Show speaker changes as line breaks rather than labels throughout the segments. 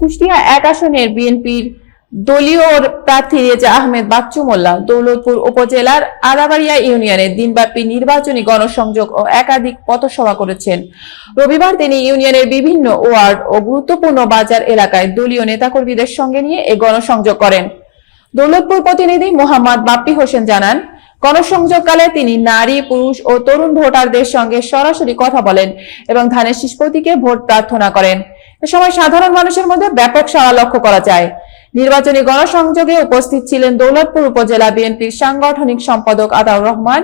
কুষ্টিয়া এক আসনের বিএনপির দলীয় প্রার্থী রেজা আহমেদ বাচ্চু মোল্লা দৌলতপুর উপজেলার আদাবাড়িয়া ইউনিয়নের দিনব্যাপী নির্বাচনী গণসংযোগ ও একাধিক পথসভা করেছেন। রবিবার তিনি ইউনিয়নের বিভিন্ন ওয়ার্ড ও গুরুত্বপূর্ণ বাজার এলাকায় দলীয় নেতাকর্মীদের সঙ্গে নিয়ে এই গণসংযোগ করেন। দৌলতপুর প্রতিনিধি মোহাম্মদ বাপ্পি হোসেন জানান, গণসংযোগকালে তিনি নারী, পুরুষ ও তরুণ ভোটারদের সঙ্গে সরাসরি কথা বলেন এবং ধানের শীষ প্রতীকে ভোট প্রার্থনা করেন। এ সময় সাধারণ মানুষের মধ্যে ব্যাপক সাড়া লক্ষ্য করা যায়। নির্বাচনী গণসংযোগে উপস্থিত ছিলেন দৌলতপুর উপজেলা বিএনপির সাংগঠনিক সম্পাদক আদাউর রহমান,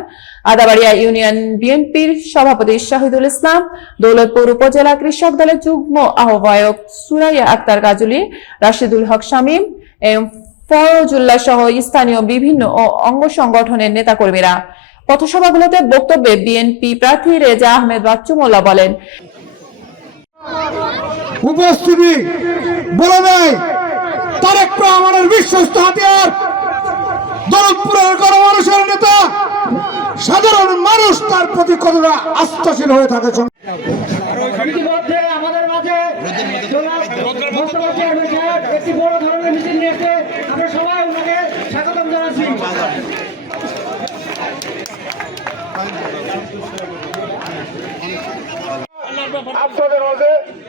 আদাবাড়িয়া ইউনিয়ন বিএনপির সভাপতি শাহিদুল ইসলাম, দৌলতপুর উপজেলা কৃষক দলের যুগ্ম আহ্বায়ক সুরাইয়া আক্তার কাজুলি, রাশিদুল হক শামীম এবং ফরজুল্লাহ সহ স্থানীয় বিভিন্ন ও অঙ্গ সংগঠনের নেতাকর্মীরা। পথসভাগুলোতে বক্তব্যে বিএনপি প্রার্থী রেজা আহমেদ বাচ্চু মোল্লা বলেন
উপস্থিতি বলে দেয় তারেক রহমানের বিশ্বস্ত হাতিয়ার দৌলতপুরের গণমানুষের নেতা সাধারণ মানুষ তার প্রতি কতটা আস্থাশীল হয়ে থাকে
আমাদের মাঝে জনাব মোস্তফা চেয়ারম্যান সাহেব একটি বড় ধরনের মিছিল নিয়েছে আমরা সবাই ওনাকে স্বাগতম জানাচ্ছি।
আপনাদের মধ্যে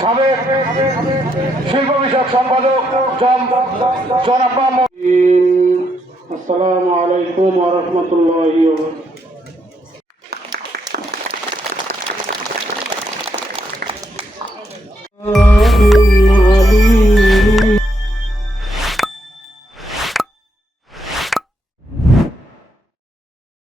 সাবেক শিল্প বিষয়ক সম্পাদক জনাব আসসালামু